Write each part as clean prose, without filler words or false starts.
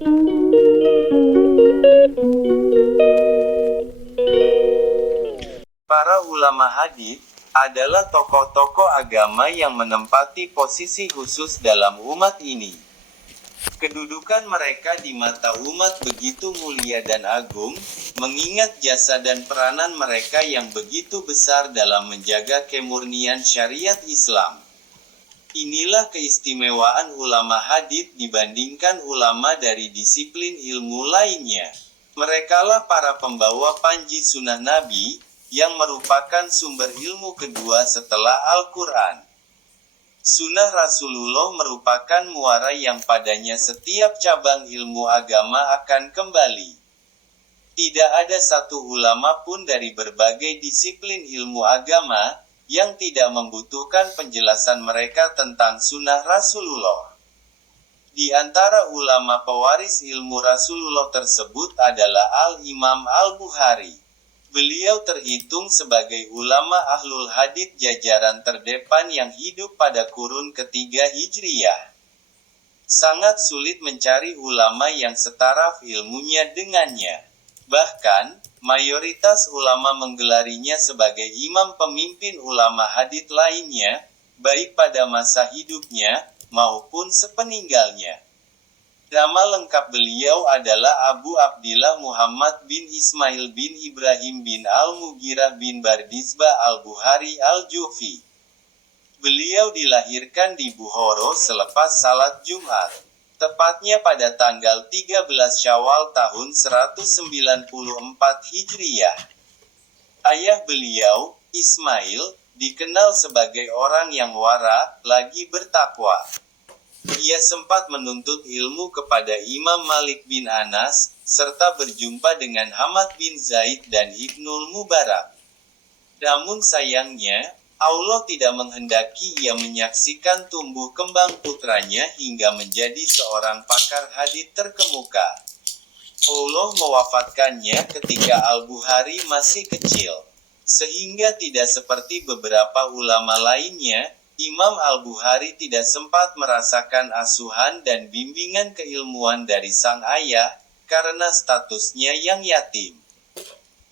Para ulama hadits adalah tokoh-tokoh agama yang menempati posisi khusus dalam umat ini. Kedudukan mereka di mata umat begitu mulia dan agung, mengingat jasa dan peranan mereka yang begitu besar dalam menjaga kemurnian syariat Islam. Inilah keistimewaan ulama hadits dibandingkan ulama dari disiplin ilmu lainnya. Merekalah para pembawa panji sunnah Nabi, yang merupakan sumber ilmu kedua setelah Al-Quran. Sunnah Rasulullah merupakan muara yang padanya setiap cabang ilmu agama akan kembali. Tidak ada satu ulama pun dari berbagai disiplin ilmu agama, yang tidak membutuhkan penjelasan mereka tentang sunnah Rasulullah. Di antara ulama pewaris ilmu Rasulullah tersebut adalah Al-Imam Al-Bukhari. Beliau terhitung sebagai ulama ahlul hadits jajaran terdepan yang hidup pada kurun ketiga Hijriyah. Sangat sulit mencari ulama yang setaraf ilmunya dengannya. Bahkan, mayoritas ulama menggelarinya sebagai imam pemimpin ulama hadits lainnya, baik pada masa hidupnya, maupun sepeninggalnya. Nama lengkap beliau adalah Abu Abdillah Muhammad bin Ismail bin Ibrahim bin Al-Mughirah bin Bardizbah Al-Bukhari Al-Jufi. Beliau dilahirkan di Bukhara selepas salat Jumat, tepatnya pada tanggal 13 Syawal tahun 194 Hijriyah. Ayah beliau, Ismail, dikenal sebagai orang yang wara, lagi bertakwa. Ia sempat menuntut ilmu kepada Imam Malik bin Anas, serta berjumpa dengan Hamad bin Zaid dan Ibnul Mubarak. Namun sayangnya, Allah tidak menghendaki ia menyaksikan tumbuh kembang putranya hingga menjadi seorang pakar hadits terkemuka. Allah mewafatkannya ketika Al-Bukhari masih kecil. Sehingga tidak seperti beberapa ulama lainnya, Imam Al-Bukhari tidak sempat merasakan asuhan dan bimbingan keilmuan dari sang ayah, karena statusnya yang yatim.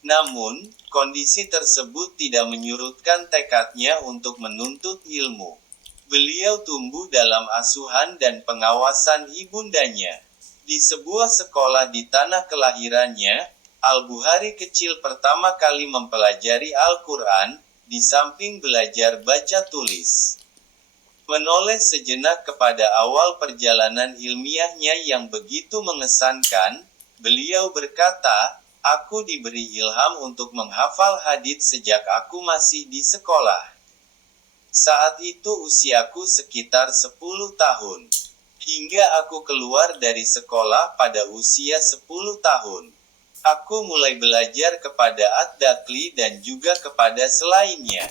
Namun, kondisi tersebut tidak menyurutkan tekadnya untuk menuntut ilmu. Beliau tumbuh dalam asuhan dan pengawasan ibundanya. Di sebuah sekolah di tanah kelahirannya, Al-Bukhari kecil pertama kali mempelajari Al-Quran, di samping belajar baca tulis. Menoleh sejenak kepada awal perjalanan ilmiahnya yang begitu mengesankan, beliau berkata, "Aku diberi ilham untuk menghafal hadits sejak aku masih di sekolah. Saat itu usiaku sekitar 10 tahun. Hingga aku keluar dari sekolah pada usia 10 tahun. Aku mulai belajar kepada Ad-Dakli dan juga kepada selainnya."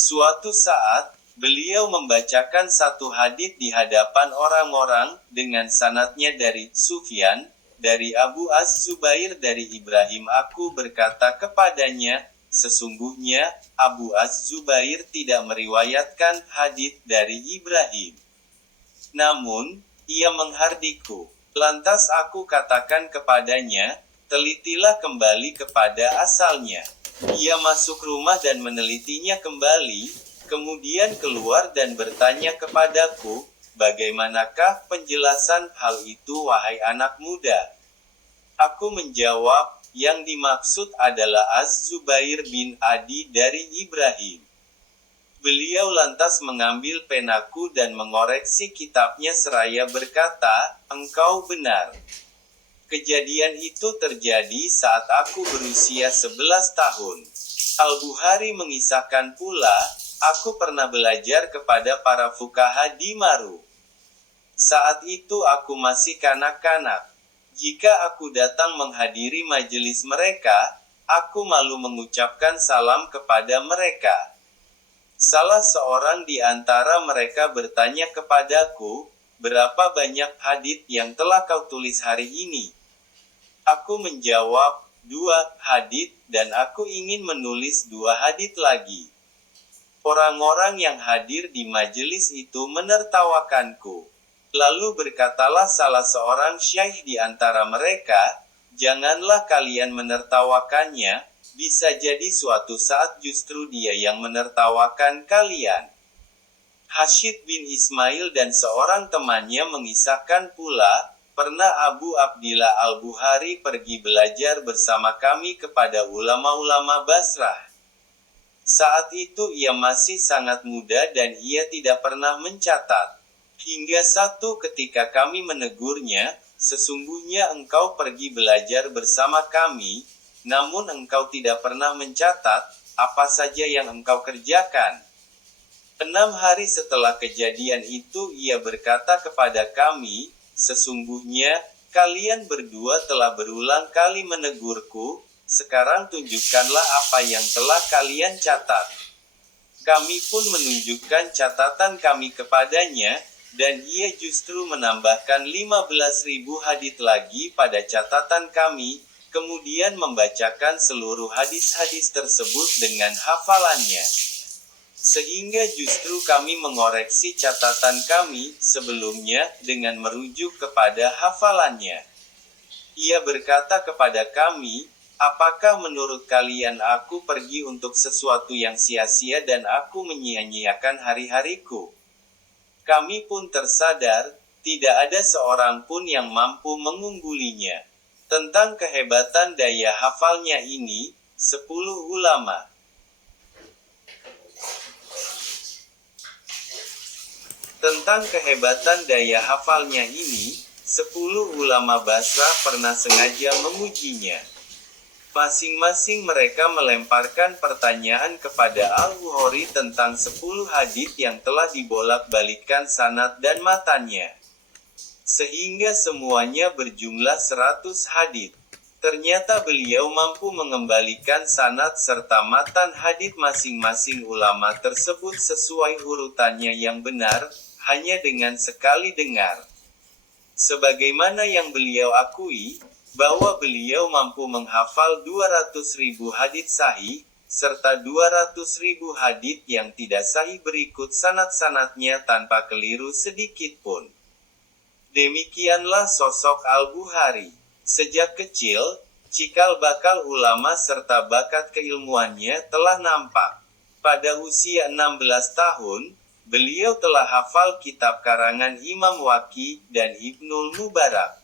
Suatu saat, beliau membacakan satu hadits di hadapan orang-orang, dengan sanadnya dari Sufyan, dari Abu Az-Zubair dari Ibrahim. Aku berkata kepadanya, sesungguhnya, Abu Az-Zubair tidak meriwayatkan hadits dari Ibrahim. Namun, ia menghardikku. Lantas aku katakan kepadanya, telitilah kembali kepada asalnya. Ia masuk rumah dan menelitinya kembali, kemudian keluar dan bertanya kepadaku, "Bagaimanakah penjelasan hal itu wahai anak muda?" Aku menjawab, yang dimaksud adalah Az-Zubair bin Adi dari Ibrahim. Beliau lantas mengambil penaku dan mengoreksi kitabnya seraya berkata, "Engkau benar." Kejadian itu terjadi saat aku berusia 11 tahun. Al-Bukhari mengisahkan pula, aku pernah belajar kepada para fuqaha di Maru. Saat itu aku masih kanak-kanak. Jika aku datang menghadiri majelis mereka, aku malu mengucapkan salam kepada mereka. Salah seorang di antara mereka bertanya kepadaku, "Berapa banyak hadits yang telah kau tulis hari ini?" Aku menjawab, 2 hadits, dan aku ingin menulis 2 hadits lagi. Orang-orang yang hadir di majelis itu menertawakanku. Lalu berkatalah salah seorang syaikh di antara mereka, "Janganlah kalian menertawakannya, bisa jadi suatu saat justru dia yang menertawakan kalian." Hashid bin Ismail dan seorang temannya mengisahkan pula, pernah Abu Abdillah Al-Bukhari pergi belajar bersama kami kepada ulama-ulama Basrah. Saat itu ia masih sangat muda dan ia tidak pernah mencatat. Hingga satu ketika kami menegurnya, "Sesungguhnya engkau pergi belajar bersama kami, namun engkau tidak pernah mencatat, apa saja yang engkau kerjakan." 6 hari setelah kejadian itu ia berkata kepada kami, "Sesungguhnya, kalian berdua telah berulang kali menegurku, sekarang tunjukkanlah apa yang telah kalian catat." Kami pun menunjukkan catatan kami kepadanya, dan ia justru menambahkan 15.000 hadits lagi pada catatan kami, kemudian membacakan seluruh hadis-hadis tersebut dengan hafalannya. Sehingga justru kami mengoreksi catatan kami sebelumnya dengan merujuk kepada hafalannya. Ia berkata kepada kami, "Apakah menurut kalian aku pergi untuk sesuatu yang sia-sia dan aku menyia-nyiakan hari-hariku?" Kami pun tersadar, tidak ada seorang pun yang mampu mengunggulinya. Tentang kehebatan daya hafalnya ini, 10 ulama Tentang kehebatan daya hafalnya ini, 10 ulama Basrah pernah sengaja mengujinya. Masing-masing mereka melemparkan pertanyaan kepada Al-Bukhari tentang 10 hadits yang telah dibolak-balikkan sanad dan matanya. Sehingga semuanya berjumlah 100 hadits. Ternyata beliau mampu mengembalikan sanad serta matan hadits masing-masing ulama tersebut sesuai urutannya yang benar, hanya dengan sekali dengar. Sebagaimana yang beliau akui, bahwa beliau mampu menghafal 200.000 hadits sahih, serta 200.000 hadits yang tidak sahih berikut sanad-sanadnya tanpa keliru sedikit pun. Demikianlah sosok Al-Bukhari. Sejak kecil, cikal bakal ulama serta bakat keilmuannya telah nampak. Pada usia 16 tahun, beliau telah hafal kitab karangan Imam Waqi dan Ibnul Mubarak.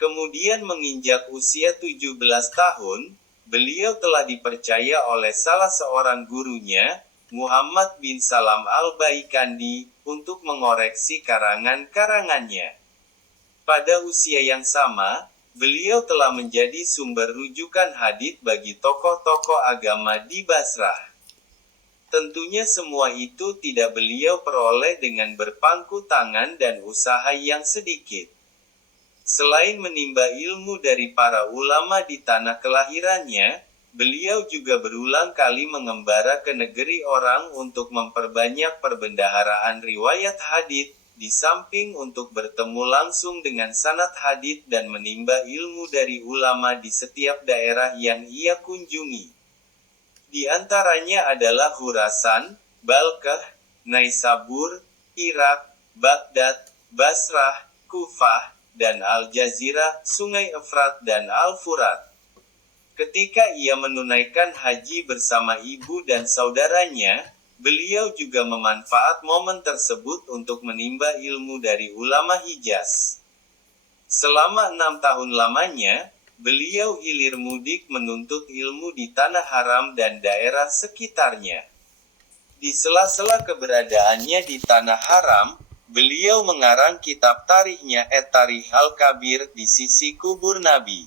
Kemudian menginjak usia 17 tahun, beliau telah dipercaya oleh salah seorang gurunya, Muhammad bin Salam al-Baikandi, untuk mengoreksi karangan-karangannya. Pada usia yang sama, beliau telah menjadi sumber rujukan hadits bagi tokoh-tokoh agama di Basrah. Tentunya semua itu tidak beliau peroleh dengan berpangku tangan dan usaha yang sedikit. Selain menimba ilmu dari para ulama di tanah kelahirannya, beliau juga berulang kali mengembara ke negeri orang untuk memperbanyak perbendaharaan riwayat hadits, di samping untuk bertemu langsung dengan sanad hadits dan menimba ilmu dari ulama di setiap daerah yang ia kunjungi. Di antaranya adalah Khurasan, Balkah, Naisabur, Irak, Baghdad, Basrah, Kufah, dan Al-Jazirah, Sungai Efrat dan Al-Furat. Ketika ia menunaikan haji bersama ibu dan saudaranya, beliau juga memanfaat momen tersebut untuk menimba ilmu dari ulama Hijaz. Selama 6 tahun lamanya, beliau hilir mudik menuntut ilmu di tanah haram dan daerah sekitarnya. Di sela-sela keberadaannya di tanah haram, beliau mengarang kitab tarikhnya At-Tarikh Al-Kabir di sisi kubur Nabi.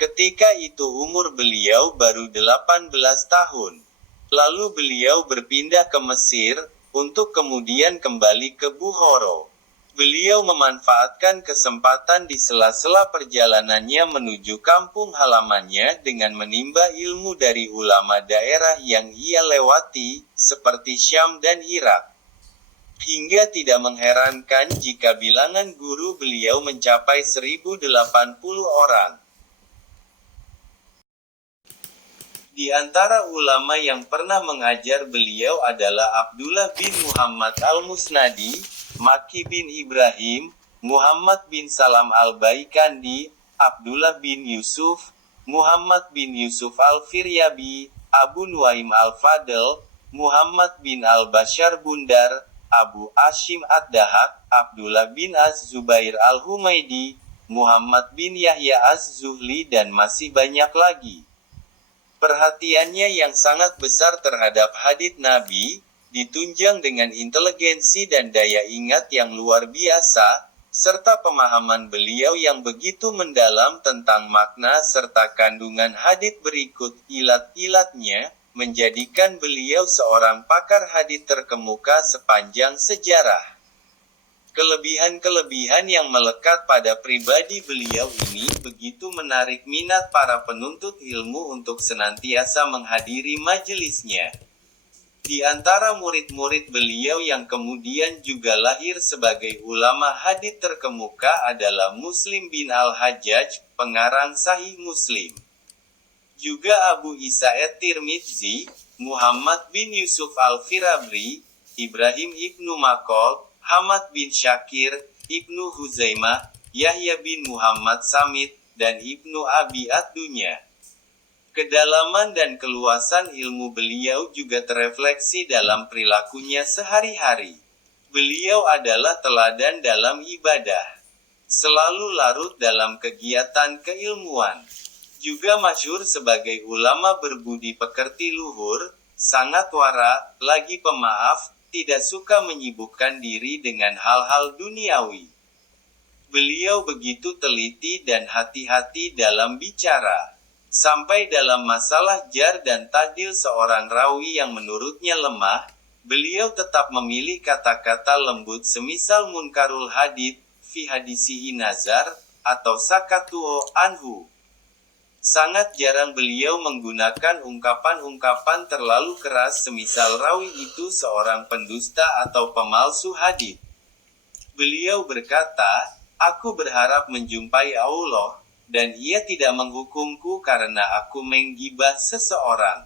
Ketika itu umur beliau baru 18 tahun. Lalu beliau berpindah ke Mesir, untuk kemudian kembali ke Bukhara. Beliau memanfaatkan kesempatan di sela-sela perjalanannya menuju kampung halamannya dengan menimba ilmu dari ulama daerah yang ia lewati, seperti Syam dan Irak. Hingga tidak mengherankan jika bilangan guru beliau mencapai 1080 orang. Di antara ulama yang pernah mengajar beliau adalah Abdullah bin Muhammad al-Musnadi, Maki bin Ibrahim, Muhammad bin Salam al-Baikandi, Abdullah bin Yusuf, Muhammad bin Yusuf al-Firyabi, Abu Nuaim al-Fadl, Muhammad bin al-Bashar Bundar, Abu Ashim ad-Dahak, Abdullah bin Az-Zubair al-Humaidi, Muhammad bin Yahya az-Zuhli dan masih banyak lagi. Perhatiannya yang sangat besar terhadap hadits Nabi, ditunjang dengan inteligensi dan daya ingat yang luar biasa, serta pemahaman beliau yang begitu mendalam tentang makna serta kandungan hadits berikut ilat-ilatnya, menjadikan beliau seorang pakar hadits terkemuka sepanjang sejarah. Kelebihan-kelebihan yang melekat pada pribadi beliau ini begitu menarik minat para penuntut ilmu untuk senantiasa menghadiri majelisnya. Di antara murid-murid beliau yang kemudian juga lahir sebagai ulama hadits terkemuka adalah Muslim bin al-Hajjaj, pengarang Sahih Muslim. Juga Abu Isa at-Tirmidzi, Muhammad bin Yusuf al-Firabri, Ibrahim ibnu Makol, Hamad bin Syakir, Ibnu Huzaimah, Yahya bin Muhammad Samit, dan Ibnu Abi ad-Dunya. Kedalaman dan keluasan ilmu beliau juga terefleksi dalam perilakunya sehari-hari. Beliau adalah teladan dalam ibadah. Selalu larut dalam kegiatan keilmuan. Juga masyhur sebagai ulama berbudi pekerti luhur, sangat wara, lagi pemaaf, tidak suka menyibukkan diri dengan hal-hal duniawi. Beliau begitu teliti dan hati-hati dalam bicara. Sampai dalam masalah jar dan ta'dil seorang rawi yang menurutnya lemah, beliau tetap memilih kata-kata lembut semisal munkarul hadits, fi hadisihi nazar, atau sakatuo anhu. Sangat jarang beliau menggunakan ungkapan-ungkapan terlalu keras semisal rawi itu seorang pendusta atau pemalsu hadits. Beliau berkata, "Aku berharap menjumpai Allah, dan ia tidak menghukumku karena aku menggibah seseorang."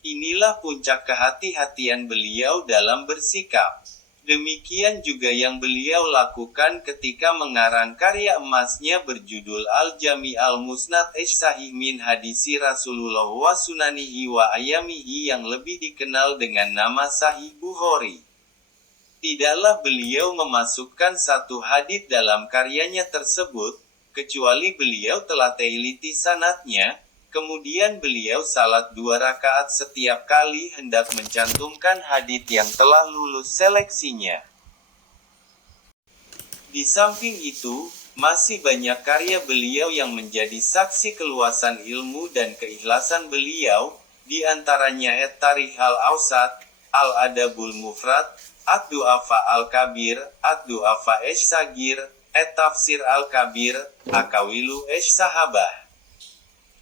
Inilah puncak kehati-hatian beliau dalam bersikap. Demikian juga yang beliau lakukan ketika mengarang karya emasnya berjudul Al-Jami Al-Musnad Sahih min Hadisi Rasulullah wa Sunanihi wa Ayamihi yang lebih dikenal dengan nama Sahih Bukhari. Tidaklah beliau memasukkan satu hadits dalam karyanya tersebut, kecuali beliau telah teliti sanadnya. Kemudian beliau salat 2 rakaat setiap kali hendak mencantumkan hadits yang telah lulus seleksinya. Di samping itu, masih banyak karya beliau yang menjadi saksi keluasan ilmu dan keikhlasan beliau, di antaranya At-Tarikh Al-Awsat, Al-Adabul Mufrad, Ad-Du'afa Al-Kabir, Ad-Du'afa Sagir, At-Tafsir Al-Kabir, Akawilu Sahabah.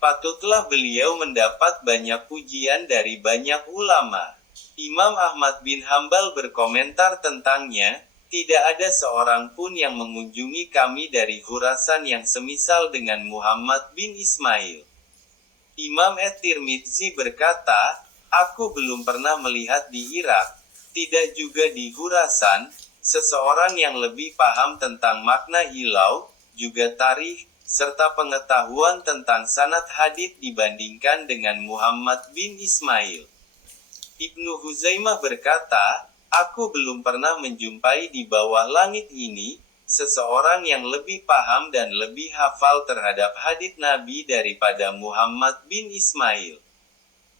Patutlah beliau mendapat banyak pujian dari banyak ulama. Imam Ahmad bin Hambal berkomentar tentangnya, "Tidak ada seorang pun yang mengunjungi kami dari Khurasan yang semisal dengan Muhammad bin Ismail." Imam at-Tirmidzi berkata, "Aku belum pernah melihat di Irak, tidak juga di Khurasan, seseorang yang lebih paham tentang makna hilau, juga tarikh, serta pengetahuan tentang sanad hadits dibandingkan dengan Muhammad bin Ismail." Ibnu Huzaimah berkata, "Aku belum pernah menjumpai di bawah langit ini, seseorang yang lebih paham dan lebih hafal terhadap hadits Nabi daripada Muhammad bin Ismail."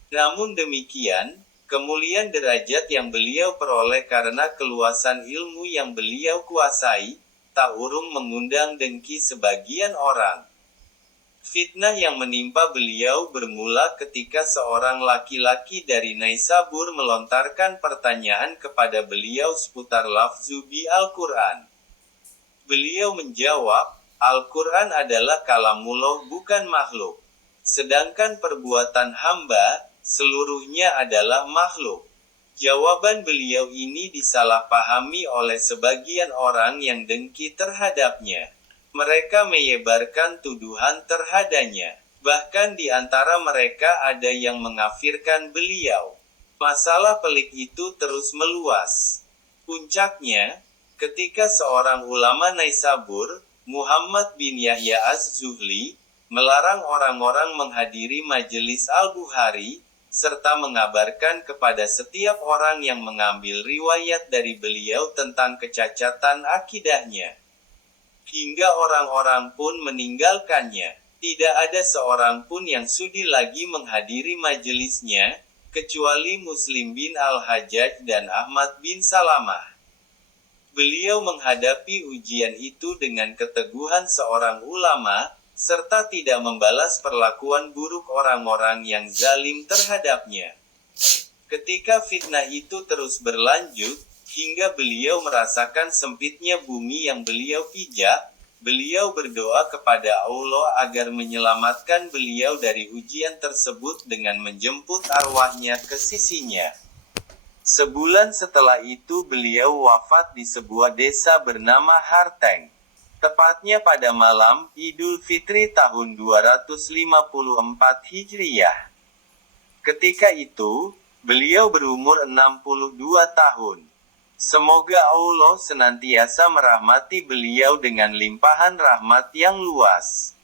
Namun demikian, kemuliaan derajat yang beliau peroleh karena keluasan ilmu yang beliau kuasai, tak urung mengundang dengki sebagian orang. Fitnah yang menimpa beliau bermula ketika seorang laki-laki dari Naisabur melontarkan pertanyaan kepada beliau seputar lafzu bi Al-Quran. Beliau menjawab, "Al-Quran adalah kalamullah, bukan makhluk. Sedangkan perbuatan hamba, seluruhnya adalah makhluk." Jawaban beliau ini disalahpahami oleh sebagian orang yang dengki terhadapnya. Mereka menyebarkan tuduhan terhadapnya. Bahkan di antara mereka ada yang mengkafirkan beliau. Masalah pelik itu terus meluas. Puncaknya, ketika seorang ulama Naisabur, Muhammad bin Yahya Az-Zuhli, melarang orang-orang menghadiri majelis Al-Bukhari, serta mengabarkan kepada setiap orang yang mengambil riwayat dari beliau tentang kecacatan akidahnya. Hingga orang-orang pun meninggalkannya. Tidak ada seorang pun yang sudi lagi menghadiri majelisnya, kecuali Muslim bin Al-Hajjaj dan Ahmad bin Salamah. Beliau menghadapi ujian itu dengan keteguhan seorang ulama, serta tidak membalas perlakuan buruk orang-orang yang zalim terhadapnya. Ketika fitnah itu terus berlanjut, hingga beliau merasakan sempitnya bumi yang beliau pijak, beliau berdoa kepada Allah agar menyelamatkan beliau dari ujian tersebut dengan menjemput arwahnya ke sisinya. Sebulan setelah itu beliau wafat di sebuah desa bernama Harteng. Tepatnya pada malam Idul Fitri tahun 254 Hijriyah. Ketika itu, beliau berumur 62 tahun. Semoga Allah senantiasa merahmati beliau dengan limpahan rahmat yang luas.